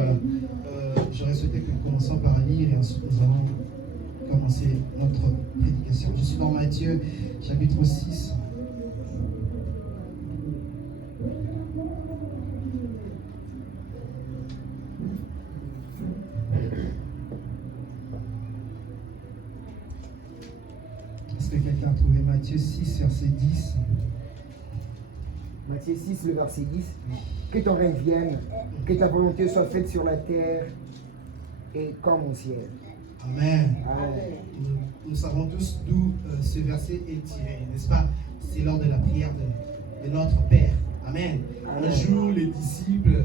Voilà. J'aurais souhaité que nous commencions par lire et ensuite nous allons commencer notre prédication. Je suis dans Matthieu, chapitre 6. Est-ce que quelqu'un a trouvé Matthieu 6, verset 10? Matthieu 6, le verset 10. Que ton règne vienne, que ta volonté soit faite sur la terre et comme au ciel. Amen. Amen. Nous savons tous d'où ce verset est tiré, n'est-ce pas? C'est lors de la prière de notre Père. Amen. Amen. Un jour, les disciples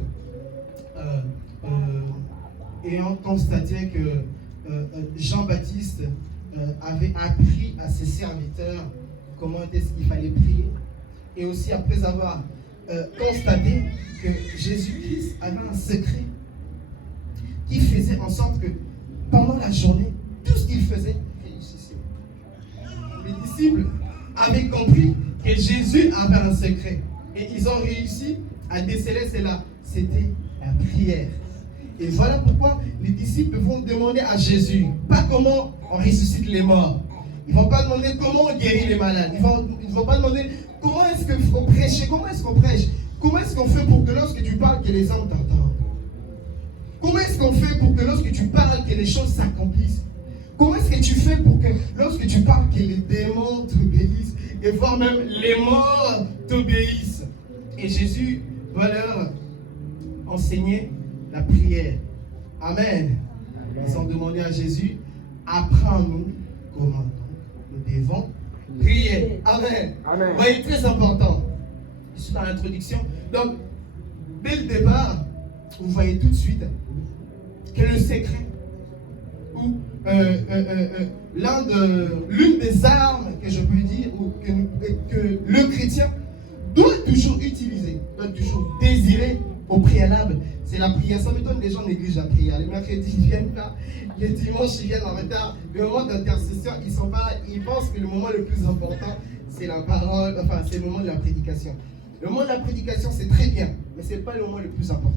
ayant constaté que Jean-Baptiste avait appris à ses serviteurs comment est-ce qu'il fallait prier, et aussi après avoir constaté que Jésus-Christ avait un secret qui faisait en sorte que pendant la journée, tout ce qu'il faisait réussissait. Les disciples avaient compris que Jésus avait un secret et ils ont réussi à déceler cela. C'était la prière. Et voilà pourquoi les disciples vont demander à Jésus, pas comment on ressuscite les morts. Ils ne vont pas demander comment on guérit les malades. Ils ne vont pas demander comment est-ce qu'on prêche, comment est-ce qu'on prêche, comment est-ce qu'on fait pour que lorsque tu parles, que les hommes t'entendent. Comment est-ce qu'on fait pour que lorsque tu parles, que les choses s'accomplissent? Comment est-ce que tu fais pour que lorsque tu parles, que les démons t'obéissent et voire même les morts t'obéissent? Et Jésus va leur enseigner la prière. Amen. Ils ont demandé à Jésus, apprends-nous comment nous devons prier. Amen. Amen. Vous voyez, très important. Je suis dans l'introduction. Donc, dès le départ, vous voyez tout de suite que le secret ou l'une des armes que je peux dire ou que le chrétien doit toujours utiliser, doit toujours désirer au préalable, c'est la prière. Ça m'étonne, les gens négligent la prière. Les mercredis ils viennent là, les dimanches ils viennent en retard. Le moment d'intercession, ils sont pas là. Ils pensent que le moment le plus important c'est la parole, enfin c'est le moment de la prédication. Le moment de la prédication c'est très bien, mais c'est pas le moment le plus important.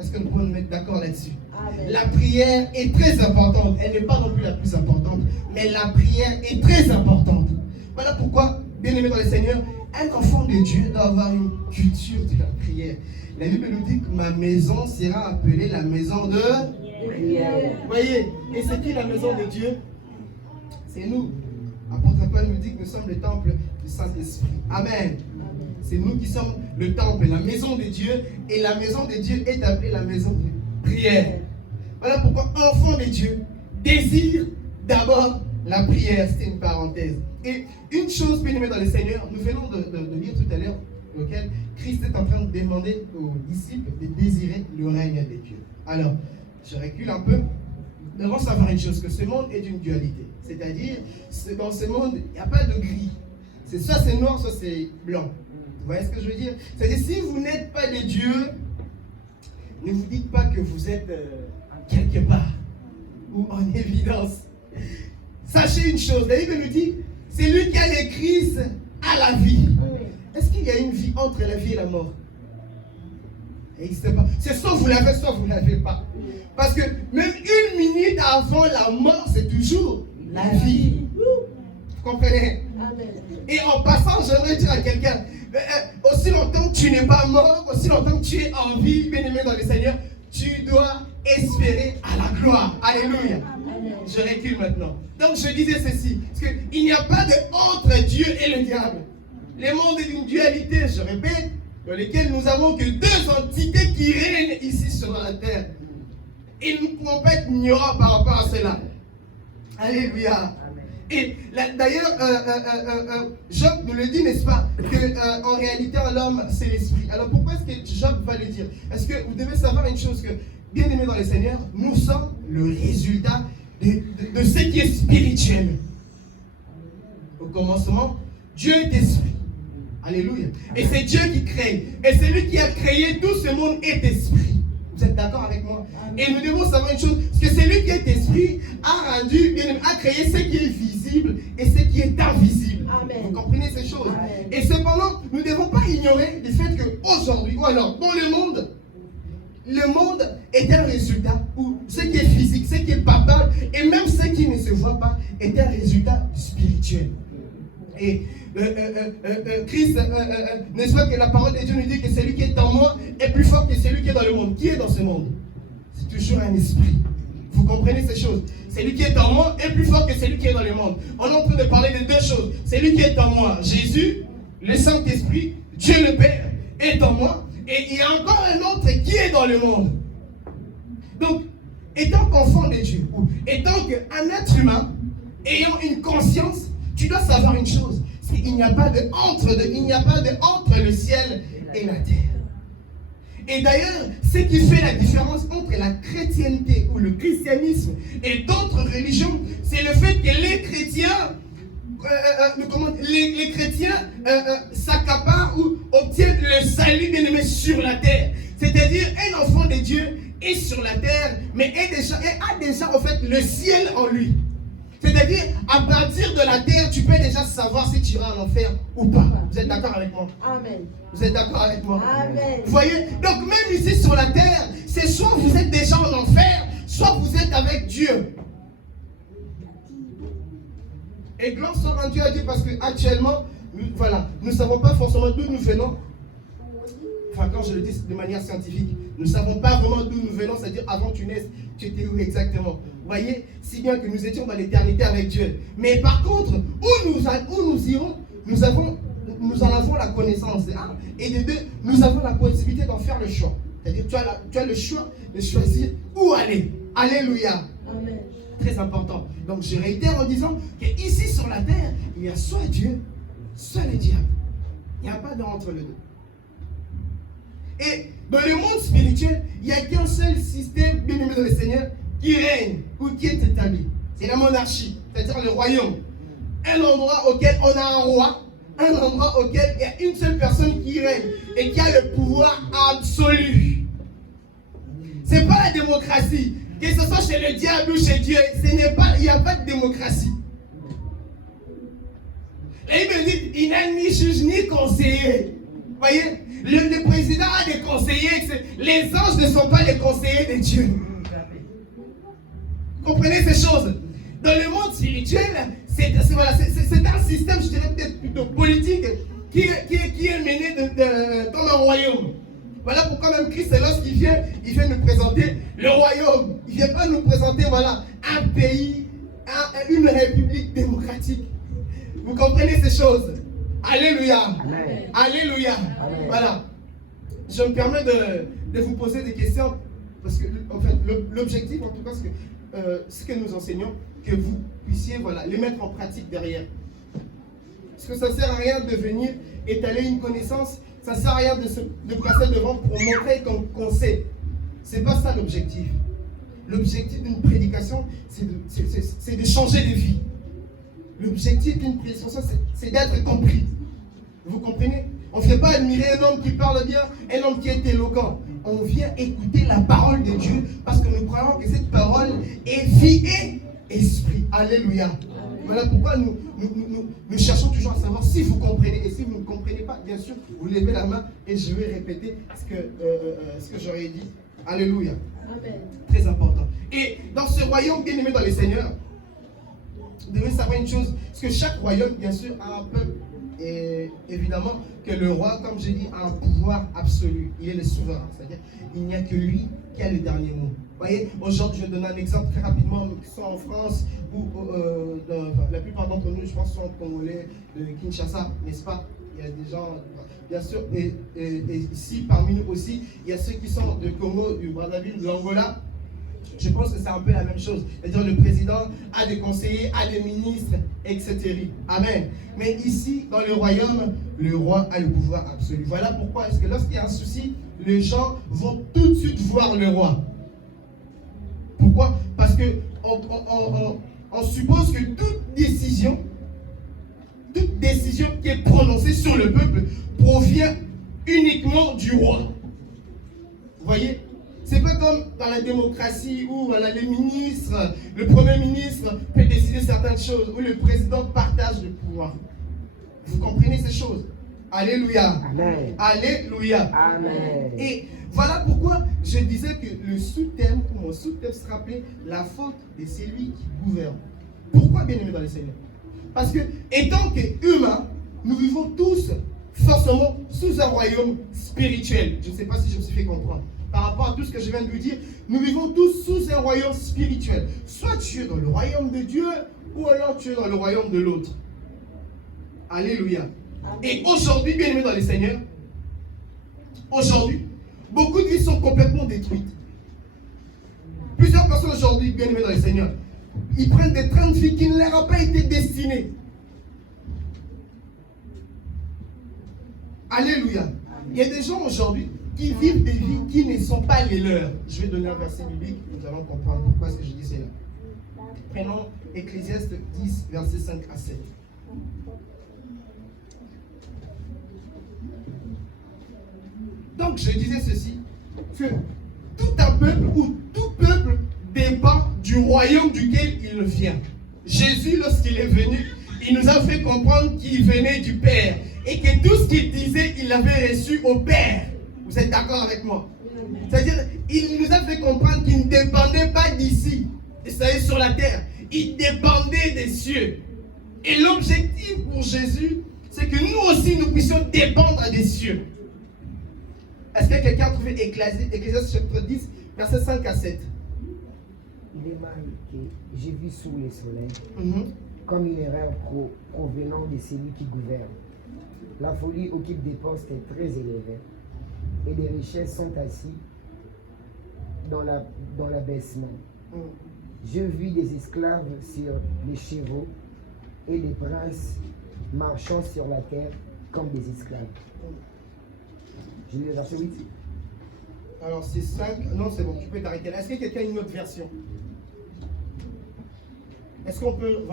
Est-ce que nous pouvons nous mettre d'accord là-dessus? Amen. La prière est très importante. Elle n'est pas non plus la plus importante, mais la prière est très importante. Voilà pourquoi, bien aimé dans le Seigneur, un enfant de Dieu doit avoir une culture de la prière. La Bible nous dit que ma maison sera appelée la maison de prière. Vous voyez, et c'est qui la maison de Dieu? C'est nous. L'apôtre Paul nous dit que nous sommes le temple du Saint-Esprit. Amen. C'est nous qui sommes le temple, la maison de Dieu, et la maison de Dieu est appelée la maison de prière. Voilà pourquoi enfant de Dieu désire d'abord la prière. C'est une parenthèse. Et une chose, bien aimée dans le Seigneur, nous venons de lire tout à l'heure, auquel Christ est en train de demander aux disciples de désirer le règne de Dieu. Alors, je recule un peu. Nous devons savoir une chose, que ce monde est d'une dualité. C'est-à-dire, dans ce monde, il n'y a pas de gris. C'est soit c'est noir, soit c'est blanc. Vous voyez ce que je veux dire? C'est-à-dire, si vous n'êtes pas de Dieu, ne vous dites pas que vous êtes quelque part ou en évidence. Sachez une chose, la Bible nous dit, c'est lui qui a le Christ à la vie. Est-ce qu'il y a une vie entre la vie et la mort? Il n'existe pas. C'est soit vous l'avez, soit vous ne l'avez pas. Parce que même une minute avant la mort, c'est toujours la vie. Vous comprenez? Et en passant, j'aimerais dire à quelqu'un, aussi longtemps que tu n'es pas mort, aussi longtemps que tu es en vie, bien-aimé dans le Seigneur, tu dois espérer à la gloire. Alléluia. Je recule maintenant. Donc je disais ceci, parce qu'il n'y a pas de entre Dieu et le diable. Le monde est d'une dualité, je répète, dans lequel nous avons que deux entités qui règnent ici sur la terre. Et nous ne pouvons pas être ignorants par rapport à cela. Alléluia. Et d'ailleurs, Job nous le dit, n'est-ce pas, qu'en réalité, l'homme, c'est l'esprit. Alors pourquoi est-ce que Job va le dire? Parce que vous devez savoir une chose, que, bien aimé dans le Seigneur, nous sommes le résultat de ce qui est spirituel. Au commencement, Dieu est esprit. Alléluia. Et c'est Dieu qui crée. Et c'est lui qui a créé tout ce monde est esprit. Vous êtes d'accord avec moi? Et nous devons savoir une chose, parce que c'est lui qui est esprit, a créé ce qui est visible et ce qui est invisible. Amen. Vous comprenez ces choses? Amen. Et cependant, nous ne devons pas ignorer le fait qu'aujourd'hui, ou alors dans le monde, le monde est un résultat, ou ce qui est physique, ce qui est palpable, et même ce qui ne se voit pas, est un résultat spirituel. Et Christ, n'est-ce pas que la parole de Dieu nous dit que celui qui est en moi est plus fort que celui qui est dans le monde. Qui est dans ce monde? C'est toujours un esprit. Vous comprenez ces choses? Celui qui est en moi est plus fort que celui qui est dans le monde. On est en train de parler de deux choses. Celui qui est en moi, Jésus, le Saint-Esprit, Dieu le Père, est en moi. Et il y a encore un autre qui est dans le monde. Donc, étant qu'enfant de Dieu, ou étant qu'un être humain, ayant une conscience, tu dois savoir une chose. C'est qu'il n'y a pas de entre le ciel et la terre. Et d'ailleurs, ce qui fait la différence entre la chrétienté ou le christianisme et d'autres religions, c'est le fait que les chrétiens, s'accaparent ou obtiennent le salut bien aimé sur la terre. C'est-à-dire, un enfant de Dieu est sur la terre, mais a déjà en fait le ciel en lui. C'est-à-dire, à partir de la terre, tu peux déjà savoir si tu iras en enfer ou pas. Vous êtes d'accord avec moi? Amen. Vous êtes d'accord avec moi? Amen. Vous voyez? Donc même ici sur la terre, c'est soit vous êtes déjà en enfer, soit vous êtes avec Dieu. Et gloire soit rendue à Dieu parce qu'actuellement, nous ne savons pas forcément d'où nous venons. Enfin, quand je le dis de manière scientifique, nous ne savons pas vraiment d'où nous venons, c'est-à-dire avant que tu naisses, tu étais où exactement. Vous voyez, si bien que nous étions dans l'éternité avec Dieu. Mais par contre, où nous irons, nous en avons la connaissance. Hein? Et de deux, nous avons la possibilité d'en faire le choix. C'est-à-dire, tu as le choix de choisir où aller. Alléluia. Amen. Très important. Donc, je réitère en disant qu'ici sur la terre, il y a soit Dieu, soit le diable. Il n'y a pas d'entre les deux. Et dans le monde spirituel, il n'y a qu'un seul système, bien aimé dans le Seigneur, qui règne ou qui est établi. C'est la monarchie, c'est-à-dire le royaume. Un endroit auquel on a un roi, un endroit auquel il y a une seule personne qui règne et qui a le pouvoir absolu. Ce n'est pas la démocratie. Que ce soit chez le diable ou chez Dieu, il n'y a pas de démocratie. Et il me dit, il n'a ni juge ni conseiller. Vous voyez, le président a des conseillers. Les anges ne sont pas les conseillers de Dieu. Vous comprenez ces choses? Dans le monde spirituel, c'est un système, je dirais peut-être plutôt politique, qui est mené comme un royaume. Voilà pourquoi même Christ, lorsqu'il vient, il vient nous présenter le royaume. Il ne vient pas nous présenter, un pays, une république démocratique. Vous comprenez ces choses? Alléluia. Amen. Alléluia. Amen. Voilà. Je me permets de vous poser des questions, parce que en fait, l'objectif, en tout cas, ce que nous enseignons, que vous puissiez les mettre en pratique derrière. Parce que ça ne sert à rien de venir étaler une connaissance, ça ne sert à rien de passer devant pour montrer qu'on sait. Ce n'est pas ça l'objectif. L'objectif d'une prédication, c'est de changer de vie. L'objectif d'une prédication, c'est d'être compris. Vous comprenez? On ne vient pas admirer un homme qui parle bien, un homme qui est éloquent. On vient écouter la parole de Dieu parce que nous croyons que cette parole est vie et esprit. Alléluia. Voilà pourquoi nous cherchons toujours à savoir si vous comprenez. Et si vous ne comprenez pas, bien sûr, vous levez la main et je vais répéter ce que j'aurais dit. Alléluia. Amen. Très important. Et dans ce royaume bien aimé dans les seigneurs, vous devez savoir une chose, parce que chaque royaume, bien sûr, a un peuple. Et évidemment que le roi, comme j'ai dit, a un pouvoir absolu. Il est le souverain. C'est-à-dire il n'y a que lui qui a le dernier mot. Vous voyez, aujourd'hui, je vais donner un exemple très rapidement, soit en France, ou la plupart d'entre nous, je pense, sont congolais de Kinshasa, n'est-ce pas? Il y a des gens, bien sûr, et ici, parmi nous aussi, il y a ceux qui sont de Congo, du Brazzaville, de l'Angola. Je pense que c'est un peu la même chose. C'est-à-dire le président a des conseillers, a des ministres, etc. Amen. Mais ici, dans le royaume, le roi a le pouvoir absolu. Voilà pourquoi est-ce que lorsqu'il y a un souci, les gens vont tout de suite voir le roi. Pourquoi? Parce que on suppose que toute décision qui est prononcée sur le peuple provient uniquement du roi. Vous voyez? C'est pas comme dans la démocratie où les ministres, le premier ministre peut décider certaines choses, où le président partage le pouvoir. Vous comprenez ces choses? Alléluia. Amen. Alléluia. Amen. Et voilà pourquoi je disais que le sous-thème, ou mon sous-thème sera appelé la faute de celui qui gouverne. Pourquoi bien aimé dans le Seigneur? Parce que, étant qu'humains, nous vivons tous forcément sous un royaume spirituel. Je ne sais pas si je me suis fait comprendre. Par rapport à tout ce que je viens de vous dire, nous vivons tous sous un royaume spirituel. Soit tu es dans le royaume de Dieu, ou alors tu es dans le royaume de l'autre. Alléluia. Et aujourd'hui, bien aimé dans le Seigneur, aujourd'hui, beaucoup de vies sont complètement détruites. Plusieurs personnes aujourd'hui, bien aimées dans le Seigneur, ils prennent des trains de vie qui ne leur ont pas été destinés. Alléluia. Il y a des gens aujourd'hui qui vivent des vies qui ne sont pas les leurs. Je vais donner un verset biblique, nous allons comprendre pourquoi est-ce que je dis cela. Prenons Ecclésiaste 10, versets 5 à 7. Donc je disais ceci, que tout un peuple ou tout peuple dépend du royaume duquel il vient. Jésus, lorsqu'il est venu, il nous a fait comprendre qu'il venait du Père et que tout ce qu'il disait, il l'avait reçu au Père. Vous êtes d'accord avec moi? C'est-à-dire, il nous a fait comprendre qu'il ne dépendait pas d'ici, c'est-à-dire sur la terre. Il dépendait des cieux. Et l'objectif pour Jésus, c'est que nous aussi, nous puissions dépendre des cieux. Est-ce que quelqu'un a trouvé Ecclésiaste chapitre 10, versets 5 à 7? Il est marqué, j'ai vu sous les soleils, comme une erreur provenant de celui qui gouverne. La folie occupe des postes très élevés, et les richesses sont assis dans l'abaissement. Je vis des esclaves sur les chevaux, et des princes marchant sur la terre comme des esclaves. J'ai lu le verset 8. Alors c'est 5, non c'est bon, tu peux t'arrêter là. Est-ce que quelqu'un a une autre version? Est-ce qu'on peut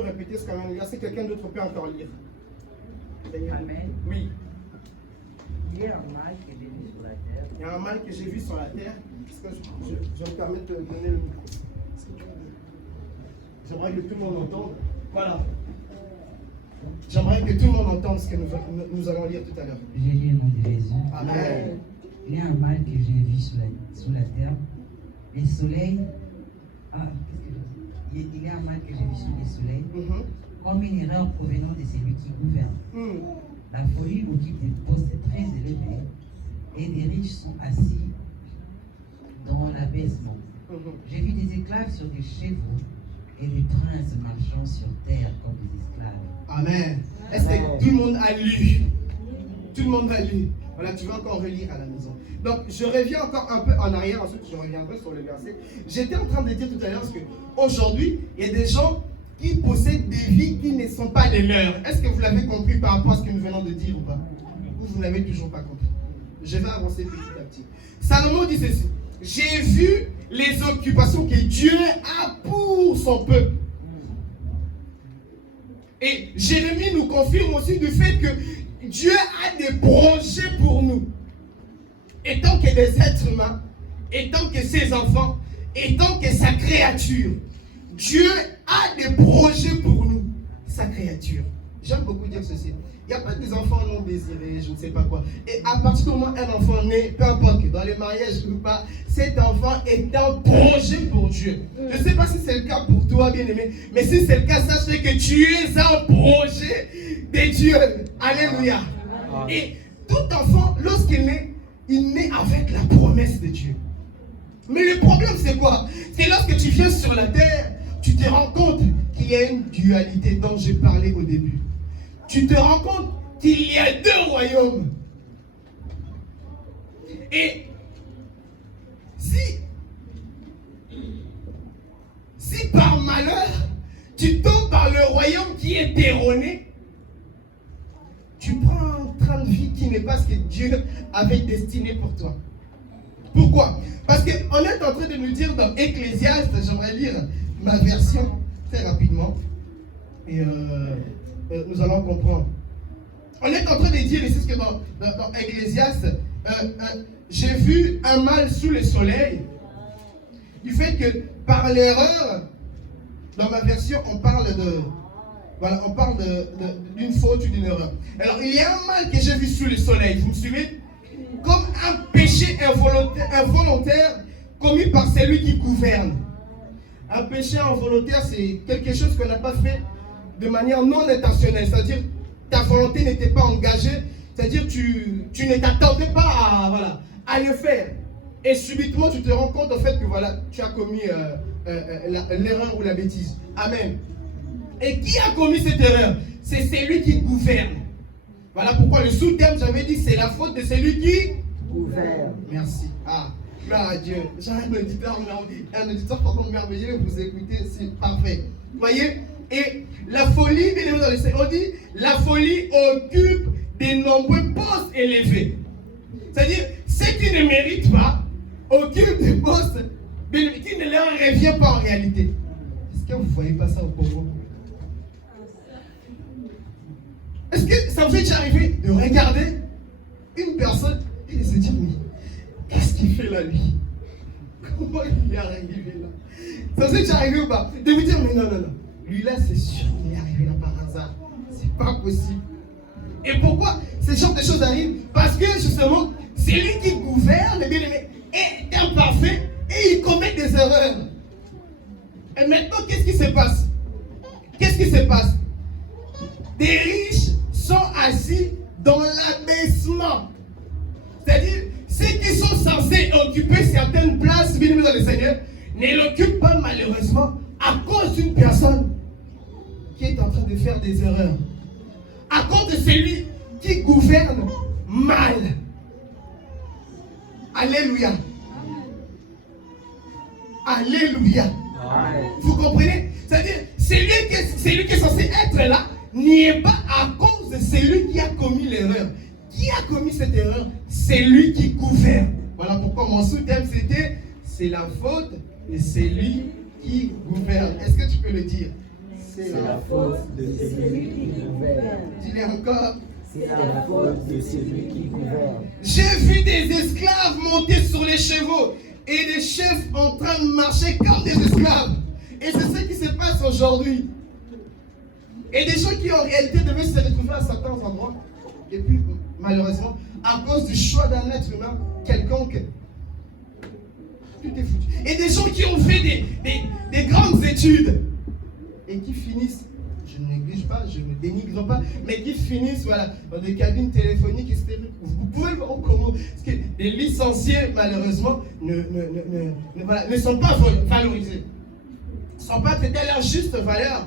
répéter ce qu'on vient de lire? Est-ce que quelqu'un d'autre peut encore lire? Amen. Oui. Il y a un mal que j'ai vu sur la terre. Il y a un mal que j'ai vu sur la terre. Est-ce que je me permets de te donner le micro? J'aimerais que tout le monde entende. Voilà. J'aimerais que tout le monde entende ce que nous allons lire tout à l'heure. J'ai lu au nom de Jésus. Amen. Il y a un mal que j'ai vu sur la terre. Les soleils. Il y a un mal que j'ai vu sur les soleils. Comme une erreur provenant de celui qui gouverne. La folie occupe des postes très élevés et des riches sont assis dans l'abaissement. J'ai vu des esclaves sur des chevaux et des princes marchant sur terre comme des esclaves. Amen. Est-ce que tout le monde a lu? Tout le monde a lu. Voilà, tu vas encore relire à la maison. Donc, je reviens encore un peu en arrière, ensuite je reviendrai sur le verset. J'étais en train de dire tout à l'heure qu'aujourd'hui, il y a des gens qui possèdent des vies qui ne sont pas les leurs. Est-ce que vous l'avez compris par rapport à ce que nous venons de dire ou pas? Ou vous ne l'avez toujours pas compris? Je vais avancer petit à petit. Salomon dit ceci. J'ai vu les occupations que Dieu a pour son peuple. Et Jérémie nous confirme aussi du fait que Dieu a des projets pour nous. Étant que des êtres humains, étant que ses enfants, étant que sa créature, Dieu a des projets pour nous, sa créature. J'aime beaucoup dire ceci. Il n'y a pas des enfants non désirés, je ne sais pas quoi. Et à partir du moment où un enfant naît, peu importe, dans les mariages ou pas, cet enfant est un projet pour Dieu. Je ne sais pas si c'est le cas pour toi, bien-aimé, mais si c'est le cas, sache que tu es un projet de Dieu. Alléluia. Et tout enfant, lorsqu'il naît, il naît avec la promesse de Dieu. Mais le problème, c'est quoi? C'est lorsque tu viens sur la terre, tu te rends compte qu'il y a une dualité dont j'ai parlé au début. Tu te rends compte qu'il y a deux royaumes. Et si par malheur, tu tombes par le royaume qui est erroné, tu prends un train de vie qui n'est pas ce que Dieu avait destiné pour toi. Pourquoi? Parce qu'on est en train de nous dire dans Ecclésiaste, j'aimerais lire ma version très rapidement, et nous allons comprendre. On est en train de dire ici que dans Ecclésiaste, j'ai vu un mal sous le soleil, du fait que par l'erreur, dans ma version, on parle Voilà, on parle d'une faute ou d'une erreur. Alors, il y a un mal que j'ai vu sous le soleil, vous me suivez? Comme un péché involontaire commis par celui qui gouverne. Un péché involontaire, c'est quelque chose qu'on n'a pas fait de manière non intentionnelle. C'est-à-dire, ta volonté n'était pas engagée. C'est-à-dire, tu ne t'attendais pas à le faire. Et subitement, tu te rends compte en fait que voilà, tu as commis l'erreur ou la bêtise. Amen. Et qui a commis cette erreur? C'est celui qui gouverne. Voilà pourquoi le sous-thème, j'avais dit, c'est la faute de celui qui gouverne. Merci. Ah, gloire à Dieu. J'ai un auditeur merveilleux, vous écoutez, c'est parfait. Vous voyez? Et la folie, bien évidemment, on dit, la folie occupe de nombreux postes élevés. C'est-à-dire, ceux qui ne méritent pas occupent des postes qui ne leur reviennent pas en réalité. Est-ce que vous ne voyez pas ça au Congo? Est-ce que ça vous est déjà arrivé de regarder une personne et de se dire, mais qu'est-ce qu'il fait là, lui? Comment il est arrivé là? Ça vous est déjà arrivé ou pas? De vous dire, mais non, lui là, c'est sûr qu'il est arrivé là par hasard. C'est pas possible. Et pourquoi ce genre de choses arrivent? Parce que justement, c'est lui qui gouverne, bien aimé, est imparfait et il commet des erreurs. Et maintenant, qu'est-ce qui se passe? Qu'est-ce qui se passe? Des riches sont assis dans l'abaissement. C'est-à-dire, ceux qui sont censés occuper certaines places, bien aimé dans le Seigneur, ne l'occupent pas malheureusement à cause d'une personne qui est en train de faire des erreurs. À cause de celui qui gouverne mal. Alléluia. Alléluia. Amen. Vous comprenez? C'est-à-dire, celui qui est censé être là n'y est pas à cause de celui qui a commis l'erreur. Qui a commis cette erreur? C'est lui qui gouverne. Voilà pourquoi mon sous-thème c'était, c'est la faute de celui qui gouverne. Est-ce que tu peux le dire? C'est la faute de celui qui gouverne. Dis-le encore. C'est la faute de celui qui gouverne. J'ai vu des esclaves monter sur les chevaux et des chefs en train de marcher comme des esclaves. Et c'est ce qui se passe aujourd'hui. Et des gens qui en réalité devaient se retrouver à certains endroits. Et puis, malheureusement, à cause du choix d'un être humain quelconque, tout est foutu. Et des gens qui ont fait des grandes études et qui finissent, je ne néglige pas, je ne dénigre pas, mais qui finissent dans des cabines téléphoniques, etc. Vous pouvez le voir comment. Parce que les licenciés, malheureusement, ne sont pas valorisés. Ne sont pas traités à leur juste valeur.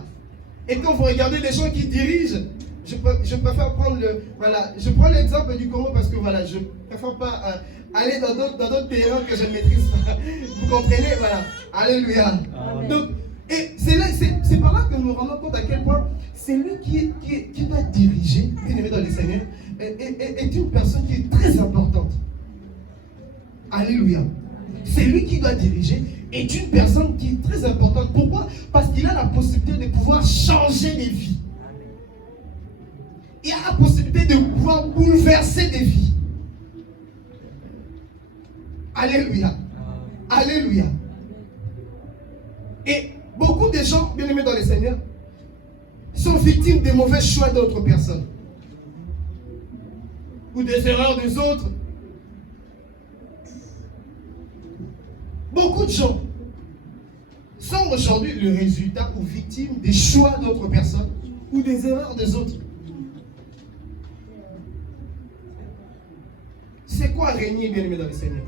Et quand vous regardez des gens qui dirigent, je préfère prendre je prends l'exemple du Congo parce que je préfère pas aller dans d'autres terrains que je ne maîtrise pas. Vous comprenez? Voilà. Alléluia. Donc, et c'est par là que nous nous rendons compte à quel point celui qui doit diriger, bien aimé dans les Seigneurs, est une personne qui est très importante. Alléluia. Celui qui doit diriger est une personne qui est très importante. Pourquoi? Parce qu'il a la possibilité de pouvoir changer des vies. Il a la possibilité de pouvoir bouleverser des vies. Alléluia. Alléluia. Et beaucoup de gens, bien aimés dans le Seigneur, sont victimes des mauvais choix d'autres personnes. Ou des erreurs des autres. Beaucoup de gens sont aujourd'hui le résultat ou victimes des choix d'autres personnes ou des erreurs des autres. C'est quoi régner, bien aimé dans le Seigneur?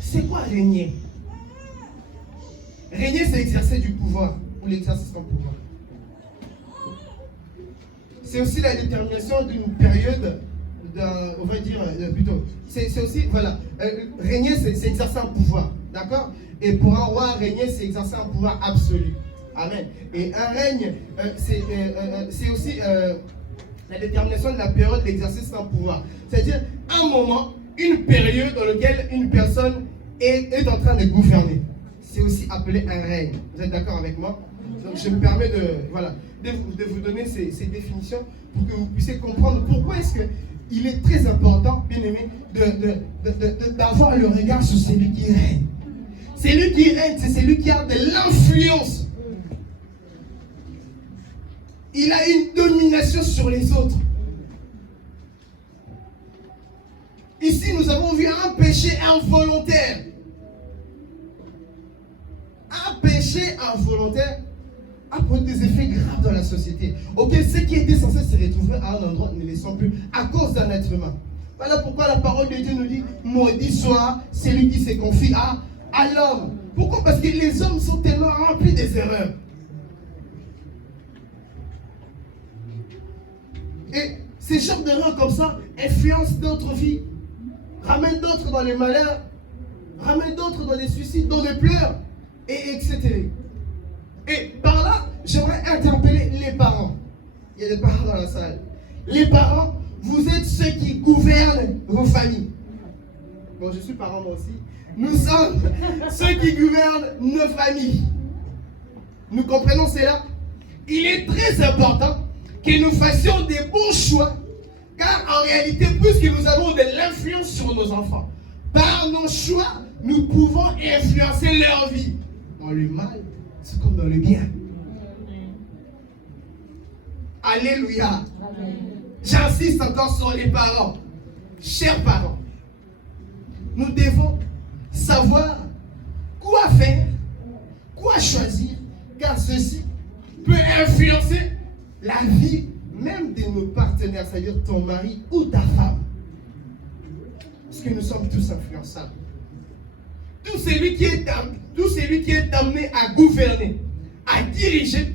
C'est quoi régner? Régner, c'est exercer du pouvoir ou l'exercice d'un pouvoir. C'est aussi la détermination d'une période, on va dire plutôt. C'est aussi, régner, c'est exercer un pouvoir, d'accord? Et pour un roi, régner, c'est exercer un pouvoir absolu. Amen. Et un règne, c'est aussi la détermination de la période de l'exercice d'un pouvoir. C'est-à-dire un moment, une période dans laquelle une personne est en train de gouverner. C'est aussi appelé un règne. Vous êtes d'accord avec moi? Donc je me permets de vous donner ces définitions pour que vous puissiez comprendre pourquoi est-ce qu'il est très important, bien aimé, d'avoir le regard sur celui qui règne. Celui qui règne, c'est celui qui a de l'influence. il a une domination sur les autres. Ici, nous avons vu un péché involontaire. Un péché involontaire a produit des effets graves dans la société. Ok, ceux qui étaient censés se retrouver à un endroit ne les sont plus à cause d'un être humain. Voilà pourquoi la parole de Dieu nous dit maudit soit celui qui se confie à l'homme. Pourquoi? Parce que les hommes sont tellement remplis des erreurs. Et ces genres d'erreurs comme ça influencent d'autres vies, ramènent d'autres dans les malheurs, ramènent d'autres dans les suicides, dans les pleurs, et etc. Et par là, j'aimerais interpeller les parents. Il y a des parents dans la salle. Les parents, vous êtes ceux qui gouvernent vos familles. Bon, je suis parent moi aussi. Nous sommes ceux qui gouvernent nos familles. Nous comprenons cela. Il est très important que nous fassions des bons choix, car en réalité, puisque nous avons de l'influence sur nos enfants, par nos choix, nous pouvons influencer leur vie. Dans le mal, c'est comme dans le bien. Alléluia. J'insiste encore sur les parents. Chers parents, nous devons savoir quoi faire, quoi choisir, car ceci peut influencer la vie même de nos partenaires, c'est-à-dire ton mari ou ta femme. Parce que nous sommes tous influençables. Tout celui qui est amené à gouverner, à diriger,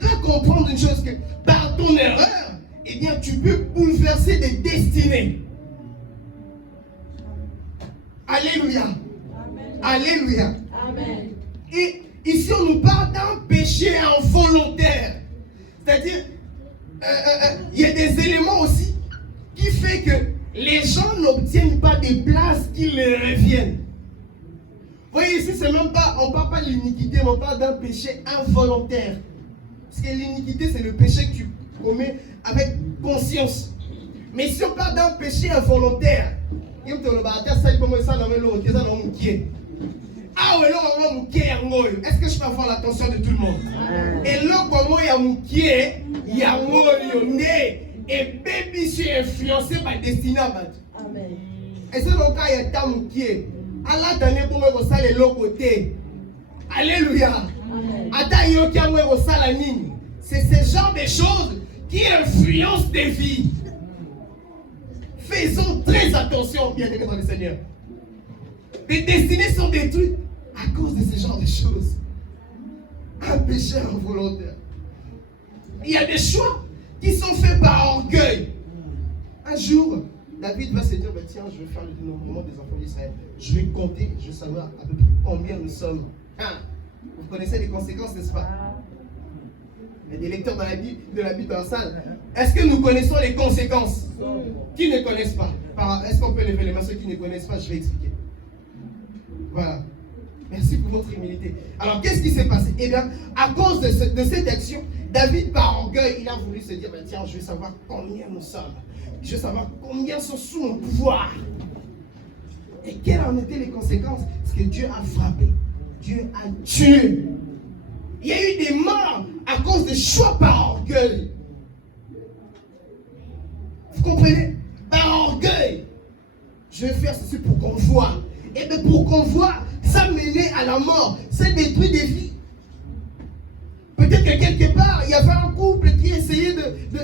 doit comprendre une chose, que par ton erreur, eh bien, tu peux bouleverser des destinées. Alléluia. Amen. Alléluia. Amen. Et ici, on nous parle d'un péché involontaire. C'est-à-dire, il y a des éléments aussi qui font que les gens n'obtiennent pas des places qui leur reviennent. Vous voyez, ici, c'est même pas, on ne parle pas de l'iniquité, mais on parle d'un péché involontaire. Parce que l'iniquité, c'est le péché que tu commets avec conscience. Mais si on parle d'un péché involontaire, est-ce que je peux avoir l'attention de tout le monde? Et là, comment il y a mon pied, il y a mon nez, et bébé, je suis influencé par le destin. Amen. Et c'est le cas, il y a mon pied. Allah donné pour moi ça les l'autre côté. Alléluia. C'est ce genre de choses qui influencent des vies. Faisons très attention, bien-aimés dans le Seigneur. Des destinées sont détruites à cause de ce genre de choses. Un péché involontaire. Il y a des choix qui sont faits par orgueil. Un jour, David va se dire, tiens, je vais faire le dénombrement des enfants d'Israël. Je vais compter, je vais savoir à peu près combien nous sommes. Vous connaissez les conséquences, n'est-ce pas? Il y a des lecteurs de la Bible dans la salle. Est-ce que nous connaissons les conséquences? Qui ne connaissent pas? Est-ce qu'on peut lever les mains? Ceux qui ne connaissent pas, je vais expliquer. Voilà. Merci pour votre humilité. Alors, qu'est-ce qui s'est passé? Eh bien, à cause de cette action, David, par orgueil, il a voulu se dire, tiens, je vais savoir combien nous sommes. Je veux savoir combien sont sous mon pouvoir. Et quelles en étaient les conséquences? Parce que Dieu a frappé. Dieu a tué. Il y a eu des morts à cause des choix par orgueil. Vous comprenez? Par orgueil. Je vais faire ceci pour qu'on voit. Et bien pour qu'on voit, ça menait à la mort. Ça détruit des vies. Peut-être que quelque part, il y avait un couple qui essayait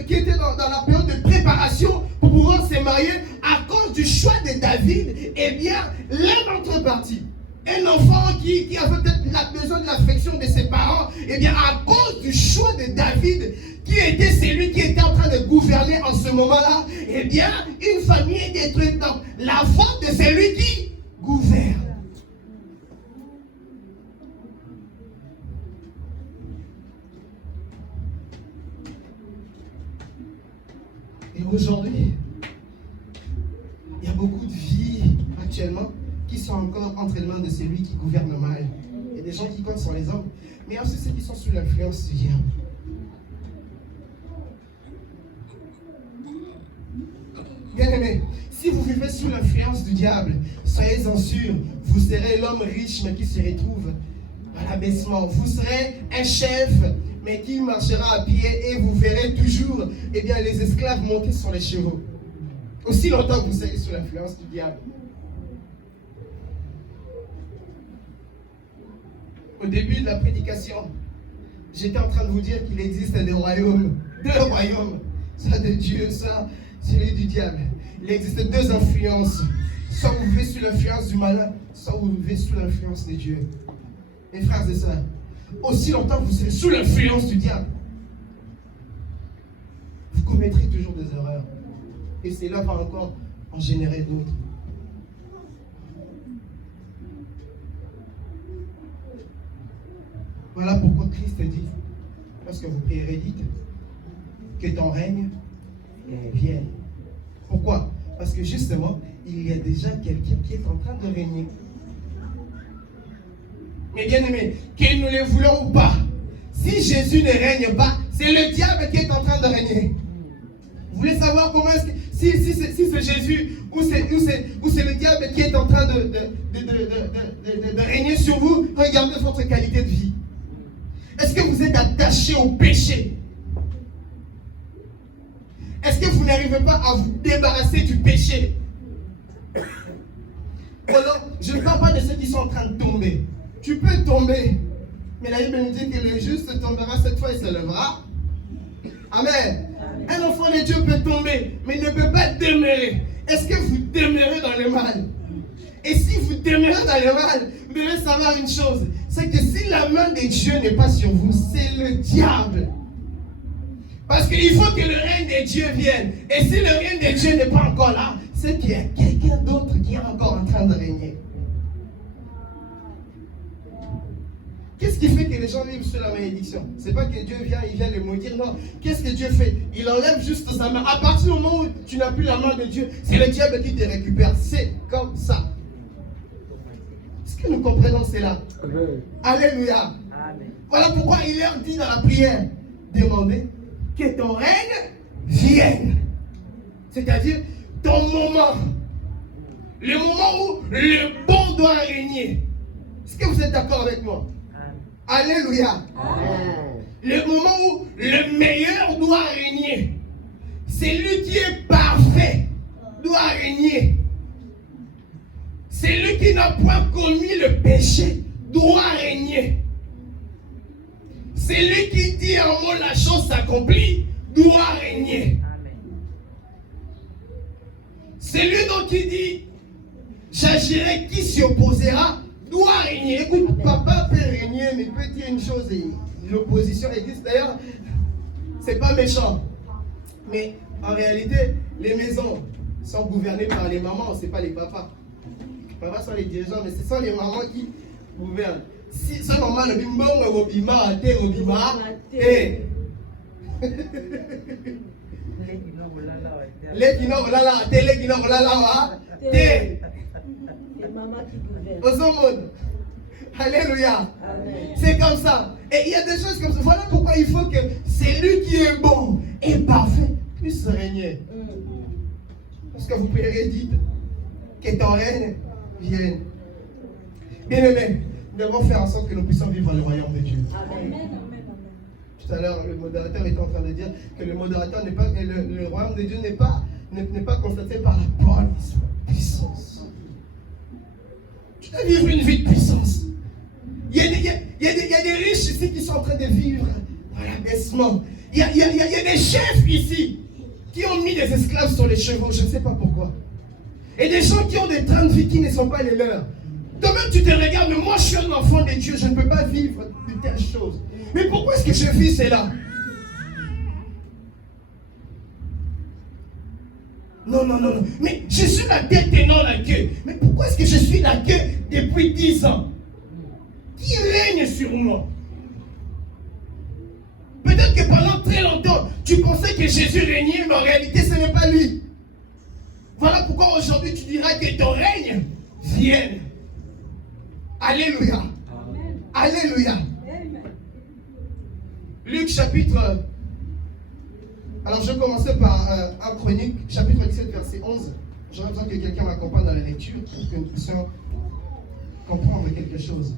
qui était dans la période de préparation pour pouvoir se marier à cause du choix de David. Eh bien, l'un d'entre partis, un enfant qui avait peut-être besoin de l'affection de ses parents, eh bien, à cause du choix de David, qui était celui qui était en train de gouverner en ce moment-là, eh bien, une famille est détruite. Donc, la faute de celui qui gouverne. Et aujourd'hui, il y a beaucoup de vies actuellement qui sont encore entre les mains de celui qui gouverne mal. Il y a des gens qui comptent sur les hommes, mais il y a aussi ceux qui sont sous l'influence du diable. Bien aimé, si vous vivez sous l'influence du diable, soyez-en sûrs, vous serez l'homme riche mais qui se retrouve à l'abaissement. Vous serez un chef mais qui marchera à pied et vous verrez toujours les esclaves monter sur les chevaux. Aussi longtemps que vous serez sous l'influence du diable. Au début de la prédication, j'étais en train de vous dire qu'il existe des royaumes, 2 royaumes, ça de Dieu, ça celui du diable. Il existe 2 influences. Soit vous vivez sous l'influence du malin, soit vous vivez sous l'influence de Dieu. Mes frères et sœurs, aussi longtemps que vous serez sous l'influence du diable, vous commettrez toujours des erreurs. Et cela va encore en générer d'autres. Voilà pourquoi Christ dit, lorsque vous prierez, dites que ton règne vienne. Pourquoi? Parce que justement, il y a déjà quelqu'un qui est en train de régner. Mais bien aimés, que nous le voulons ou pas, si Jésus ne règne pas, c'est le diable qui est en train de régner. Vous voulez savoir comment est-ce que, si c'est Jésus ou c'est le diable qui est en train de régner sur vous, regardez votre qualité de vie. Est-ce que vous êtes attaché au péché? Est-ce que vous n'arrivez pas à vous débarrasser du péché? Alors, je ne parle pas de ceux qui sont en train de tomber. Tu peux tomber, mais la Bible nous dit que le juste tombera cette fois et se lèvera. Amen. Un enfant de Dieu peut tomber, mais il ne peut pas demeurer. Est-ce que vous demeurez dans le mal? Et si vous demeurez dans le mal, vous devez savoir une chose, c'est que si la main de Dieu n'est pas sur vous, c'est le diable. Parce qu'il faut que le règne de Dieu vienne. Et si le règne de Dieu n'est pas encore là, c'est qu'il y a quelqu'un d'autre qui est encore en train de régner. Qu'est-ce qui fait que les gens vivent sous la malédiction? C'est pas que Dieu vient, il vient les maudire, non. Qu'est-ce que Dieu fait? Il enlève juste sa main. À partir du moment où tu n'as plus la main de Dieu, c'est le diable qui te récupère. C'est comme ça. Est-ce que nous comprenons cela? Alléluia. Amen. Voilà pourquoi il leur dit dans la prière, demandez que ton règne vienne. C'est-à-dire ton moment. Le moment où le bon doit régner. Est-ce que vous êtes d'accord avec moi? Alléluia. Amen. Le moment où le meilleur doit régner. Celui qui est parfait doit régner. Celui qui n'a point commis le péché doit régner. Celui qui dit en mot la chose s'accomplit doit régner. Amen. Celui donc qui dit j'agirai, qui s'y opposera doit régner. Écoute, papa peut régner, mais peut dire une chose, l'opposition existe. D'ailleurs, c'est pas méchant. Mais en réalité, les maisons sont gouvernées par les mamans, c'est pas les papas. Les papas sont les dirigeants, mais ce sont les mamans qui gouvernent. Si ce maman le bimbo ou bima te ou bima te. Les qui n'ont pas la télé, les qui n'ont pas la télé. Maman qui gouverne. Au monde. Alléluia. Amen. C'est comme ça. Et il y a des choses comme ça. Voilà pourquoi il faut que celui qui est bon et parfait puisse régner. Parce que vous prierez, dites que ton règne vienne. Bien aimé, nous devons faire en sorte que nous puissions vivre dans le royaume de Dieu. Amen. Tout à l'heure, le modérateur était en train de dire que le modérateur n'est pas, le royaume de Dieu n'est pas constaté par la bonne puissance. Tu dois vivre une vie de puissance. Il y a des riches ici qui sont en train de vivre dans l'abaissement. Il y a des chefs ici qui ont mis des esclaves sur les chevaux, je ne sais pas pourquoi. Et des gens qui ont des trains de vie qui ne sont pas les leurs. Toi-même tu te regardes, mais moi je suis un enfant de Dieu, je ne peux pas vivre de telles choses. Mais pourquoi est-ce que je vis cela? Non. Mais je suis la tête et non la queue. Mais pourquoi est-ce que je suis la queue depuis 10 ans? Qui règne sur moi? Peut-être que pendant très longtemps, tu pensais que Jésus régnait, mais en réalité, ce n'est pas lui. Voilà pourquoi aujourd'hui, tu diras que ton règne vienne. Alléluia. Amen. Alléluia. Amen. Luc chapitre... Alors je vais commencer par 1 Chronique, chapitre 17, verset 11. J'aurais besoin que quelqu'un m'accompagne dans la lecture pour que nous puissions comprendre quelque chose.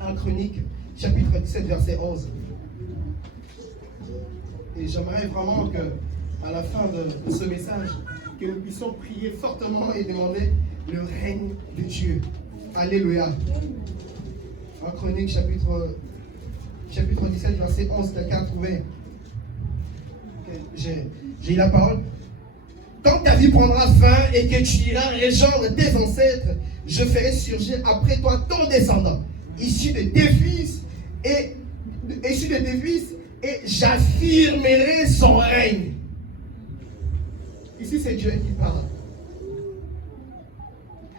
1 Chronique, chapitre 17, verset 11. Et j'aimerais vraiment que, à la fin de ce message, que nous puissions prier fortement et demander le règne de Dieu. Alléluia. En Chronique, chapitre 17, verset 11, quelqu'un a trouvé. J'ai la parole. Quand ta vie prendra fin et que tu iras rejoindre tes ancêtres, je ferai surgir après toi ton descendant, issu de tes fils, et j'affirmerai son règne. Ici, c'est Dieu qui parle.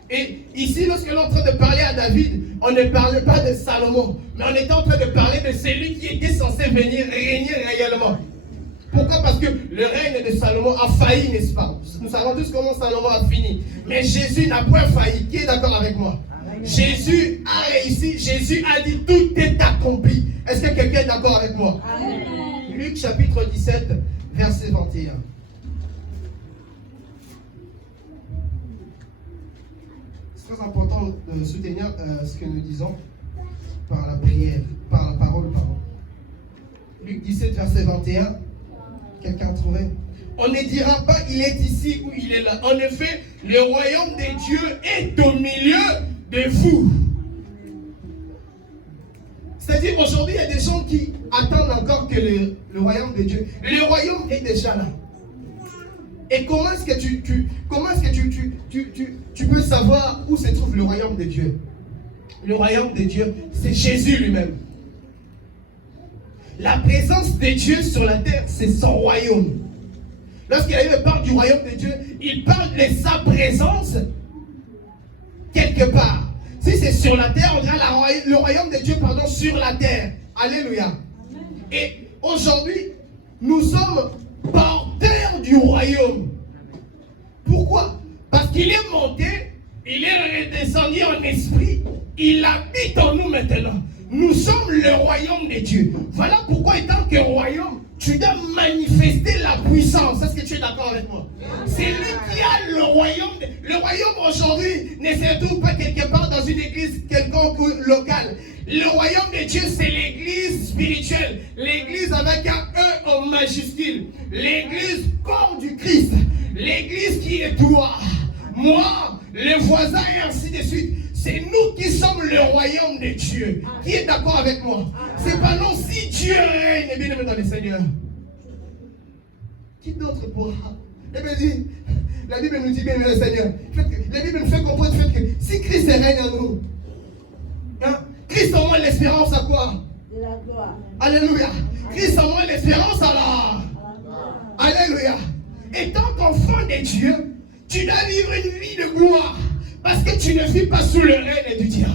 Et ici, lorsque l'on est en train de parler à David, on ne parle pas de Salomon, mais on est en train de parler de celui qui était censé venir régner réellement. Pourquoi? Parce que le règne de Salomon a failli, n'est-ce pas? Nous savons tous comment Salomon a fini. Mais Jésus n'a point failli. Qui est d'accord avec moi? Amen. Jésus a réussi. Jésus a dit tout est accompli. Est-ce que quelqu'un est d'accord avec moi? Amen. Luc chapitre 17, verset 21. C'est très important de soutenir ce que nous disons par la prière, par la parole, pardon. Luc 17, verset 21. Quelqu'un a trouvé? On ne dira pas il est ici ou il est là. En effet, le royaume de Dieu est au milieu de vous. C'est-à-dire aujourd'hui, il y a des gens qui attendent encore que le royaume de Dieu. Le royaume est déjà là. Et comment est-ce que tu peux savoir où se trouve le royaume de Dieu? Le royaume de Dieu, c'est Jésus lui-même. La présence de Dieu sur la terre, c'est son royaume. Lorsqu'il parle du royaume de Dieu, il parle de sa présence quelque part. Si c'est sur la terre, on dirait le royaume de Dieu, sur la terre. Alléluia. Et aujourd'hui, nous sommes porteurs du royaume. Pourquoi? Parce qu'il est monté, il est redescendu en esprit, il habite en nous maintenant. Nous sommes le royaume de Dieu. Voilà pourquoi, étant que royaume, tu dois manifester la puissance. Est-ce que tu es d'accord avec moi? C'est lui qui a le royaume. Le royaume aujourd'hui ne se trouve pas quelque part dans une église quelconque locale. Le royaume de Dieu, c'est l'église spirituelle. L'église avec un E en majuscule. L'église corps du Christ. L'église qui est toi, moi, les voisins et ainsi de suite. C'est nous qui sommes le royaume de Dieu. Qui est d'accord avec moi? C'est pas non si Dieu règne, bien aimé dans le Seigneur. Qui d'autre pourra? La Bible nous dit bien aimé dans le Seigneur. La Bible nous fait comprendre le fait que si Christ règne en nous, Christ en moi l'espérance à quoi? De la gloire. Alléluia. Christ en moi l'espérance à la. Alléluia. Et tant qu'enfant de Dieu, tu dois vivre une vie de gloire. Parce que tu ne vis pas sous le règne du diable.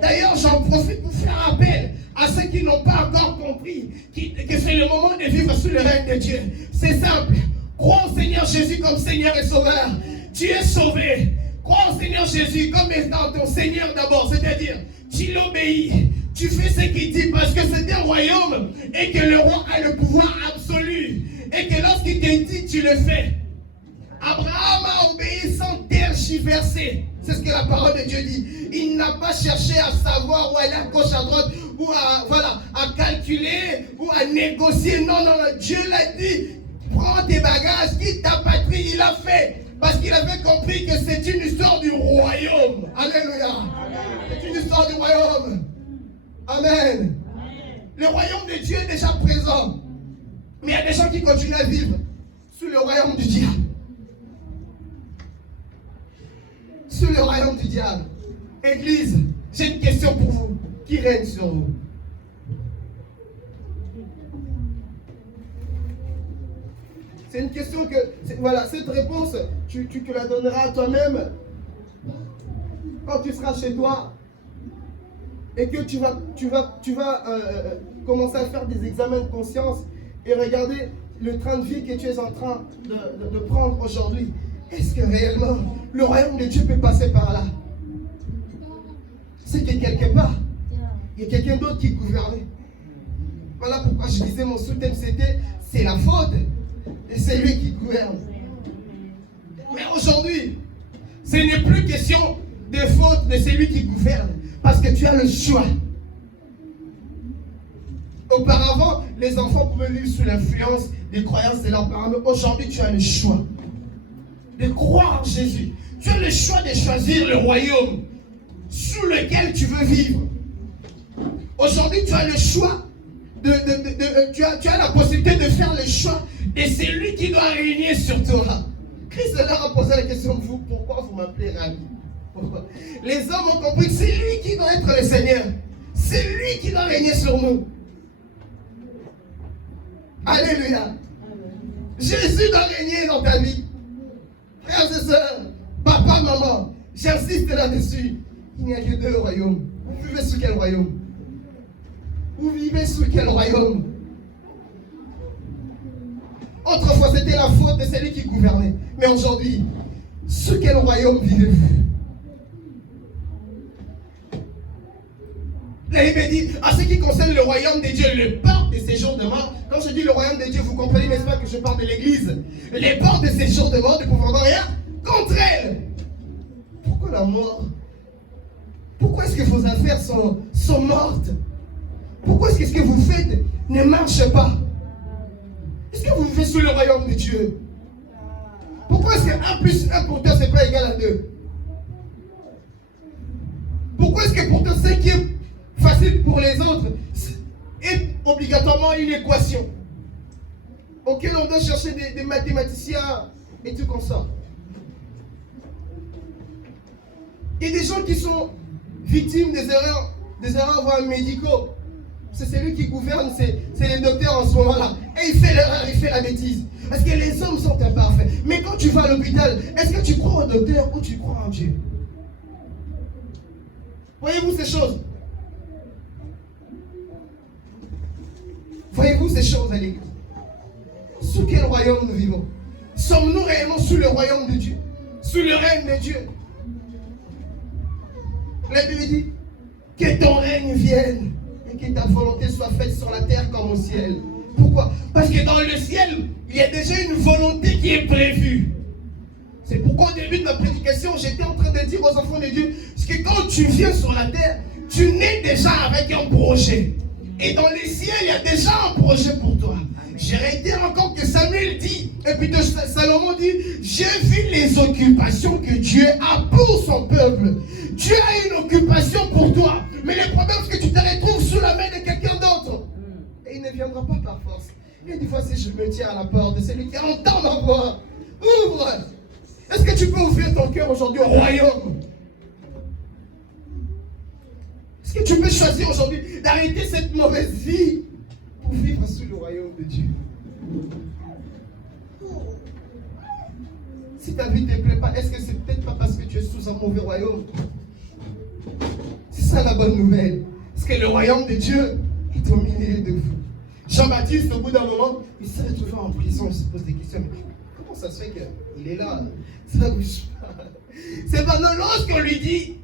D'ailleurs, j'en profite pour faire appel à ceux qui n'ont pas encore compris que c'est le moment de vivre sous le règne de Dieu. C'est simple. Crois au Seigneur Jésus comme Seigneur et Sauveur. Tu es sauvé. Crois au Seigneur Jésus comme étant ton Seigneur d'abord. C'est-à-dire, tu l'obéis. Tu fais ce qu'il dit parce que c'est un royaume et que le roi a le pouvoir absolu. Et que lorsqu'il te dit, tu le fais. Abraham a obéi sans tergiverser. C'est ce que la parole de Dieu dit. Il n'a pas cherché à savoir où aller à gauche, à droite, ou à calculer, ou à négocier. Non, Dieu l'a dit. Prends tes bagages, quitte ta patrie. Il l'a fait. Parce qu'il avait compris que c'est une histoire du royaume. Alléluia. C'est une histoire du royaume. Amen. Le royaume de Dieu est déjà présent. Mais il y a des gens qui continuent à vivre sous le royaume du diable. Sous le royaume du diable. Église, j'ai une question pour vous. Qui règne sur vous? C'est une question que, voilà, cette réponse, tu te la donneras à toi-même quand tu seras chez toi et que tu vas commencer à faire des examens de conscience et regarder le train de vie que tu es en train de prendre aujourd'hui. Est-ce que réellement le royaume de Dieu peut passer par là? C'est que quelque part, il y a quelqu'un d'autre qui gouverne. Voilà pourquoi je disais mon sous-thème c'était c'est la faute et c'est lui qui gouverne. Mais aujourd'hui, ce n'est plus question de faute de celui qui gouverne parce que tu as le choix. Auparavant, les enfants pouvaient vivre sous l'influence des croyances de leurs parents. Mais aujourd'hui, tu as le choix de croire en Jésus. Tu as le choix de choisir le royaume sous lequel tu veux vivre. Aujourd'hui, tu as le choix tu as la possibilité de faire le choix de celui qui doit régner sur toi. Christ leur a posé la question de vous, pourquoi vous m'appelez Rabbi? Pourquoi? Les hommes ont compris que c'est lui qui doit être le Seigneur. C'est lui qui doit régner sur nous. Alléluia. Jésus doit régner dans ta vie. Frères et sœurs, papa, maman, j'insiste là-dessus. Il n'y a que deux royaumes. Vous vivez sous quel royaume? Vous vivez sous quel royaume? Autrefois, c'était la faute de celui qui gouvernait. Mais aujourd'hui, sous quel royaume vivez-vous? La Bible dit, en ce qui concerne le royaume de Dieu, les portes de ces jours de mort, quand je dis le royaume de Dieu, vous comprenez, n'est-ce pas, que je parle de l'église? Les portes de ces jours de mort ne pouvoir rien contre elles. Pourquoi la mort? Pourquoi est-ce que vos affaires sont mortes? Pourquoi est-ce que ce que vous faites ne marche pas? Est-ce que vous vivez sous le royaume de Dieu? Pourquoi est-ce que 1 plus 1 pour toi, c'est pas égal à 2? Pourquoi est-ce que pour toi, ce qui est facile pour les autres est obligatoirement une équation auquel on doit chercher des mathématiciens et tout comme ça? Il y a des gens qui sont victimes des erreurs médicaux. C'est celui qui gouverne, c'est les docteurs en ce moment-là. Et il fait l'erreur, il fait la bêtise. Parce que les hommes sont imparfaits. Mais quand tu vas à l'hôpital, est-ce que tu crois au docteur ou tu crois en Dieu? Voyez-vous ces choses? Voyez-vous ces choses à l'église? Sous quel royaume nous vivons? Sommes-nous réellement sous le royaume de Dieu? Sous le règne de Dieu? La Bible dit que ton règne vienne et que ta volonté soit faite sur la terre comme au ciel. Pourquoi? Parce que dans le ciel, il y a déjà une volonté qui est prévue. C'est pourquoi au début de ma prédication, j'étais en train de dire aux enfants de Dieu, parce que quand tu viens sur la terre, tu nais déjà avec un projet. Et dans les ciels, il y a déjà un projet pour toi. Je réitère encore que Samuel dit, et puis Salomon dit, j'ai vu les occupations que Dieu a pour son peuple. Dieu a une occupation pour toi. Mais le problème, c'est que tu te retrouves sous la main de quelqu'un d'autre. Et il ne viendra pas par force. Et des fois, si je me tiens à la porte de celui qui entend ma voix, ouvre. Est-ce que tu peux ouvrir ton cœur aujourd'hui au royaume? Est-ce que tu peux choisir aujourd'hui d'arrêter cette mauvaise vie pour vivre sous le royaume de Dieu? Si ta vie ne te plaît pas, est-ce que c'est peut-être pas parce que tu es sous un mauvais royaume? C'est ça la bonne nouvelle. Parce que le royaume de Dieu est au milieu de vous. Jean-Baptiste, au bout d'un moment, il s'est retrouvé en prison. Il se pose des questions. Mais comment ça se fait qu'il est là? Ça bouge pas. C'est maintenant lorsqu'on lui dit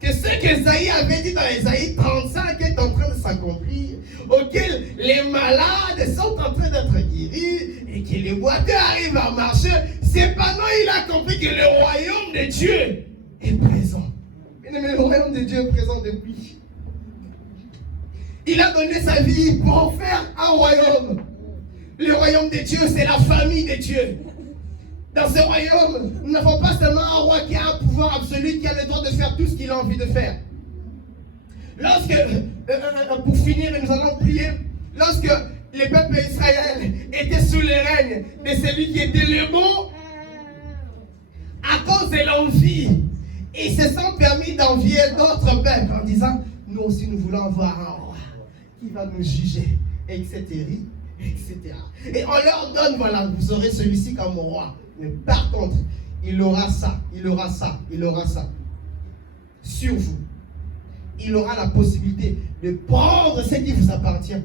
que ce qu'Esaïe avait dit dans Esaïe 35 est en train de s'accomplir, auquel les malades sont en train d'être guéris et que les boiteux arrivent à marcher, c'est pendant qu'il a compris que le royaume de Dieu est présent. Mais le royaume de Dieu est présent depuis. Il a donné sa vie pour faire un royaume. Le royaume de Dieu, c'est la famille de Dieu. Dans ce royaume, nous n'avons pas seulement un roi qui a un pouvoir absolu, qui a le droit de faire tout ce qu'il a envie de faire. Lorsque, pour finir, nous allons prier, lorsque les peuples d'Israël étaient sous le règne de celui qui était le bon, à cause de l'envie, ils se sont permis d'envier d'autres peuples en disant, nous aussi nous voulons avoir un roi qui va nous juger, etc. etc. Et on leur donne, voilà, vous aurez celui-ci comme roi. Mais par contre, il aura ça, il aura ça, il aura ça. Sur vous. Il aura la possibilité de prendre ce qui vous appartient.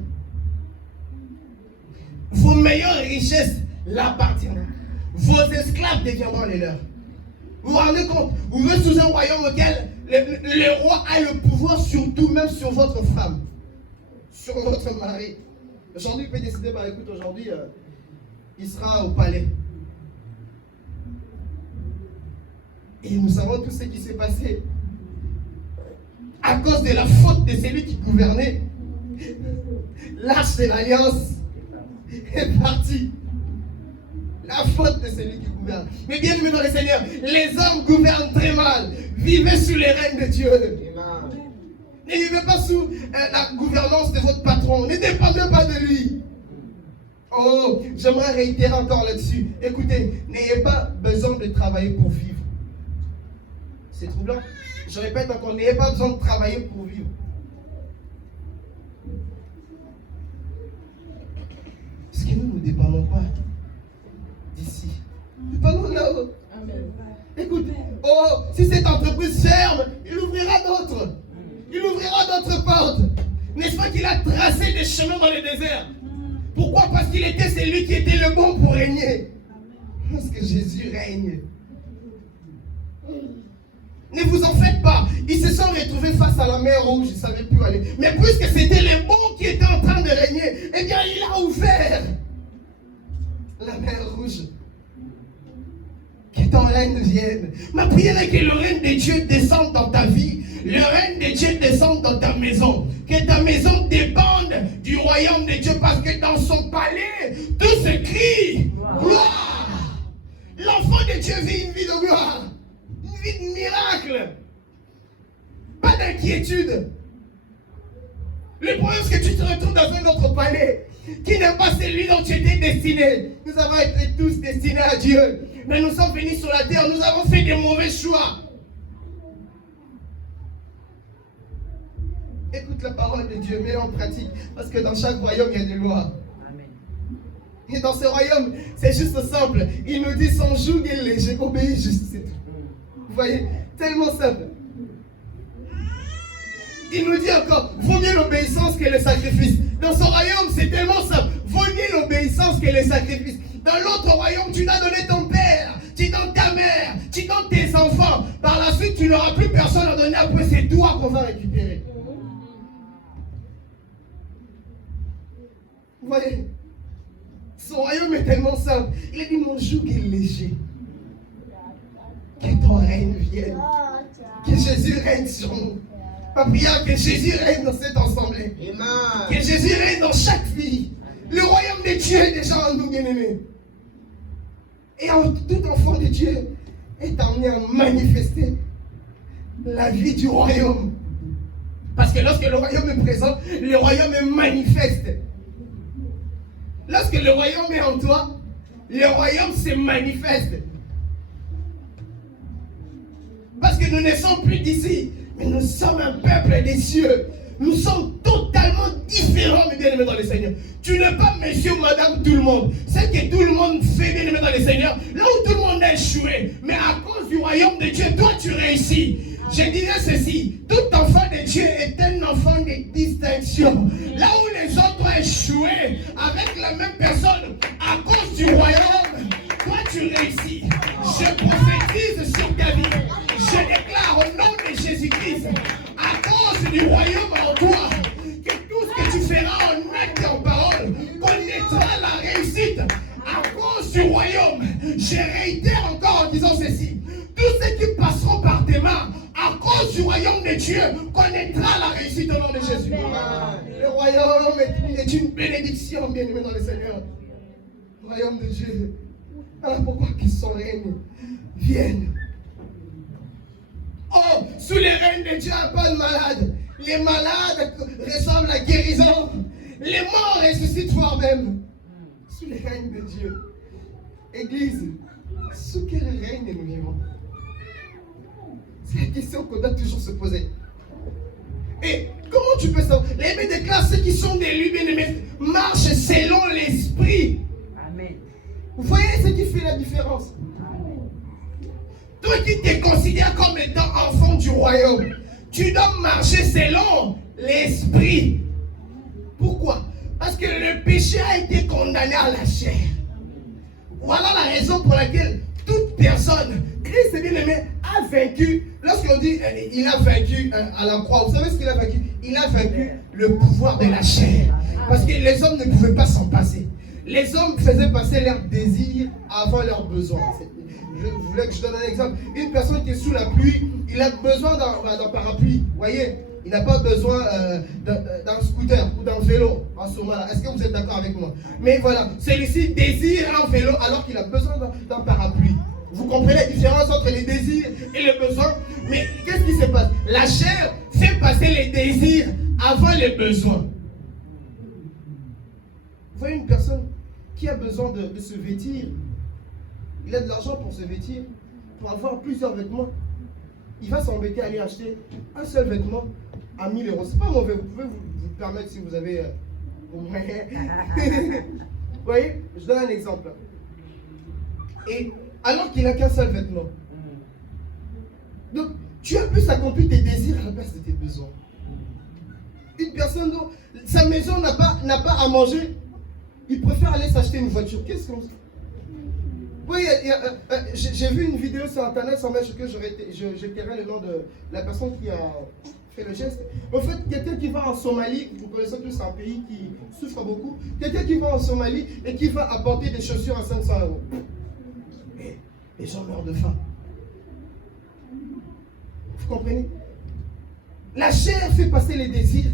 Vos meilleures richesses l'appartiendront. Vos esclaves deviendront les leurs. Vous vous rendez compte? Vous êtes sous un royaume auquel le roi a le pouvoir sur tout, même sur votre femme, sur votre mari. Aujourd'hui, il peut décider, bah écoute, aujourd'hui, il sera au palais. Et nous savons tout ce qui s'est passé. À cause de la faute de celui qui gouvernait. L'arche de l'alliance est partie. La faute de celui qui gouverne. Mais bien aimé dans le Seigneur, les hommes gouvernent très mal. Vivez sous les règnes de Dieu. Ne vivez pas sous la gouvernance de votre patron. Ne dépendez pas de lui. Oh, j'aimerais réitérer encore là-dessus. Écoutez, n'ayez pas besoin de travailler pour vivre. C'est troublant. Je répète encore, n'ayez pas besoin de travailler pour vivre. Parce que nous ne dépendons pas d'ici. Nous dépendons là-haut. Écoute, oh, si cette entreprise ferme, il ouvrira d'autres. Il ouvrira d'autres portes. N'est-ce pas qu'il a tracé des chemins dans le désert? Pourquoi? Parce qu'il était celui qui était le bon pour régner. Parce que Jésus règne. Ne vous en faites pas. Ils se sont retrouvés face à la mer Rouge. Ils ne savaient plus où aller. Mais puisque c'était le bon qui était en train de régner, eh bien il a ouvert la mer Rouge. Que ton règne vienne. Ma prière est que le règne de Dieu descende dans ta vie. Le règne de Dieu descende dans ta maison. Que ta maison dépende du royaume de Dieu. Parce que dans son palais, tout se crie gloire. L'enfant de Dieu vit une vie de gloire. Une vie de miracle. Pas d'inquiétude. Le problème, c'est que tu te retrouves dans un autre palais qui n'est pas celui dont tu étais destiné. Nous avons été tous destinés à Dieu. Mais nous sommes venus sur la terre. Nous avons fait des mauvais choix. Écoute la parole de Dieu, mets-la en pratique. Parce que dans chaque royaume, il y a des lois. Amen. Et dans ce royaume, c'est juste simple. Il nous dit son joug est léger, obéis juste, c'est tout. Vous voyez, tellement simple. Il nous dit encore, vaut mieux l'obéissance que le sacrifice. Dans son royaume, c'est tellement simple. Vaut mieux l'obéissance que le sacrifice. Dans l'autre royaume, tu dois donner ton père, tu donnes ta mère, tu donnes tes enfants. Par la suite, tu n'auras plus personne à donner. Après, c'est toi qu'on va récupérer. Vous voyez, son royaume est tellement simple. Il a dit, mon joug est léger. Que ton règne vienne. Que Jésus règne sur nous. Ma prière, que Jésus règne dans cette assemblée. Amen. Que Jésus règne dans chaque vie. Le royaume de Dieu est déjà en nous, bien-aimés. Et tout enfant de Dieu est amené à manifester la vie du royaume. Parce que lorsque le royaume est présent, le royaume est manifeste. Lorsque le royaume est en toi, le royaume se manifeste. Parce que nous ne sommes plus d'ici, mais nous sommes un peuple des cieux. Nous sommes totalement différents, mes bien-aimés dans le Seigneur. Tu n'es pas monsieur ou madame tout le monde. C'est que tout le monde fait, bien-aimés dans le Seigneur. Là où tout le monde a échoué, mais à cause du royaume de Dieu, toi tu réussis. Je dirais ceci, tout enfant de Dieu est un enfant de distinction. Là où les autres ont échoué avec la même personne, à cause du royaume, toi tu réussis. Je prophétise sur ta vie. Je déclare au nom de Jésus-Christ, à cause du royaume en toi, que tout ce que tu feras en acte et en parole connaîtra la réussite. À cause du royaume, je réitère encore en disant ceci, tous ceux qui passeront par tes mains, à cause du royaume de Dieu, connaîtra la réussite au nom de Jésus. Le royaume est une bénédiction, bien-aimé dans le Seigneur. Le royaume de Dieu. Voilà pourquoi que son règne vienne. Oh, sous les règnes de Dieu, il n'y a pas de malade. Les malades reçoivent la guérison. Les morts ressuscitent soi-même. Sous les règnes de Dieu. Église, sous quel règne nous vivons? C'est la question qu'on doit toujours se poser. Et comment tu peux savoir? Les aimés déclarent ceux qui sont des élus bien-aimés marchent selon l'esprit. Amen. Vous voyez ce qui fait la différence? Amen. Toi qui te considères comme étant enfant du royaume, tu dois marcher selon l'esprit. Pourquoi? Parce que le péché a été condamné à la chair. Voilà la raison pour laquelle toute personne, Christ bien-aimé, a vaincu. Lorsqu'on dit il a vaincu à la croix, vous savez ce qu'il a vaincu? Il a vaincu le pouvoir de la chair. Parce que les hommes ne pouvaient pas s'en passer. Les hommes faisaient passer leurs désirs avant leurs besoins. Je voulais que je donne un exemple. Une personne qui est sous la pluie, il a besoin d'un parapluie. Vous voyez, Il n'a pas besoin d'un scooter ou d'un vélo en ce moment-là. Est-ce que vous êtes d'accord avec moi? Mais voilà, celui-ci désire un vélo alors qu'il a besoin d'un parapluie. Vous comprenez la différence entre les désirs et les besoins? Mais qu'est-ce qui se passe? La chair fait passer les désirs avant les besoins. Vous voyez une personne qui a besoin de se vêtir. Il a de l'argent pour se vêtir, pour avoir plusieurs vêtements. Il va s'embêter à aller acheter un seul vêtement à 1000 euros. C'est pas mauvais, vous pouvez vous permettre si vous avez... Vous voyez, je donne un exemple. Et alors qu'il n'a qu'un seul vêtement. Donc, tu as plus accompli tes désirs à la place de tes besoins. Une personne dont sa maison n'a pas à manger, il préfère aller s'acheter une voiture. Qu'est-ce qu'on... Oui, j'ai vu une vidéo sur internet, sans mettre que je tairai le nom de la personne qui a fait le geste. En fait, quelqu'un qui va en Somalie, vous connaissez tous, c'est un pays qui souffre beaucoup. Quelqu'un qui va en Somalie et qui va apporter des chaussures à 500 euros. Et les gens meurent de faim. Vous comprenez? La chair fait passer les désirs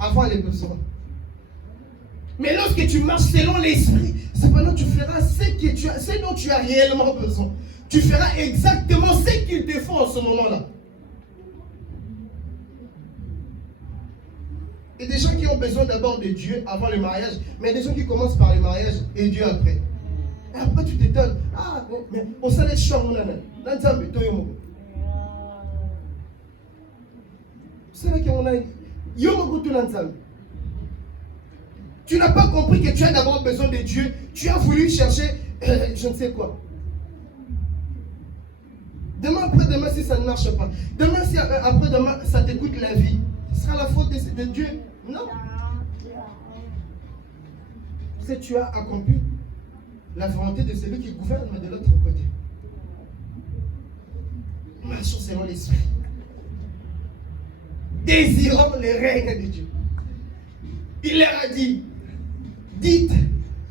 avant les besoins. Mais lorsque tu marches selon l'esprit, cependant tu feras ce dont tu as réellement besoin. Tu feras exactement ce qu'il te faut en ce moment-là. Il y a des gens qui ont besoin d'abord de Dieu avant le mariage, mais il y a des gens qui commencent par le mariage et Dieu après. Et après tu t'étonnes. Ah, mais on s'en est chaud, mon âne. C'est là qu'on a. Tu n'as pas compris que tu as d'abord besoin de Dieu. Tu as voulu chercher je ne sais quoi. Demain après-demain, si ça ne marche pas. Demain, si après-demain, ça te coûte la vie. Ce sera la faute de Dieu. Non. C'est tu as accompli la volonté de celui qui gouverne, mais de l'autre côté. Marchons selon l'esprit. Désirons le règne de Dieu. Il leur a dit, dites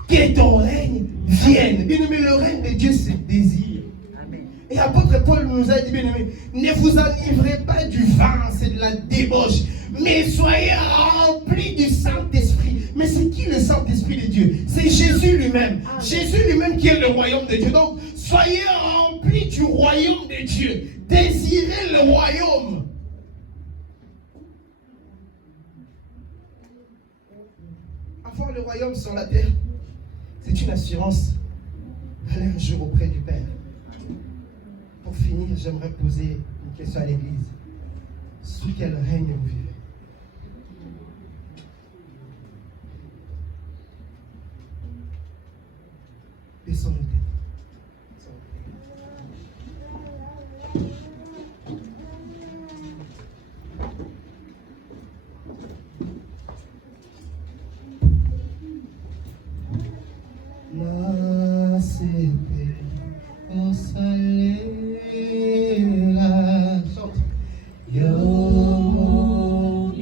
que ton règne vienne. Bien aimé, le règne de Dieu, c'est le désir. Amen. Et apôtre Paul nous a dit, bien aimé, ne vous enivrez pas du vin, c'est de la débauche, mais soyez remplis du Saint-Esprit. Mais c'est qui le Saint-Esprit de Dieu? C'est Jésus lui-même. Amen. Jésus lui-même qui est le royaume de Dieu. Donc, soyez remplis du royaume de Dieu. Désirez le royaume. Avoir le royaume sur la terre, c'est une assurance d'aller un jour auprès du Père. Pour finir, j'aimerais poser une question à l'Église. Sous quel règne vous vivez? Baissons nos têtes. Yo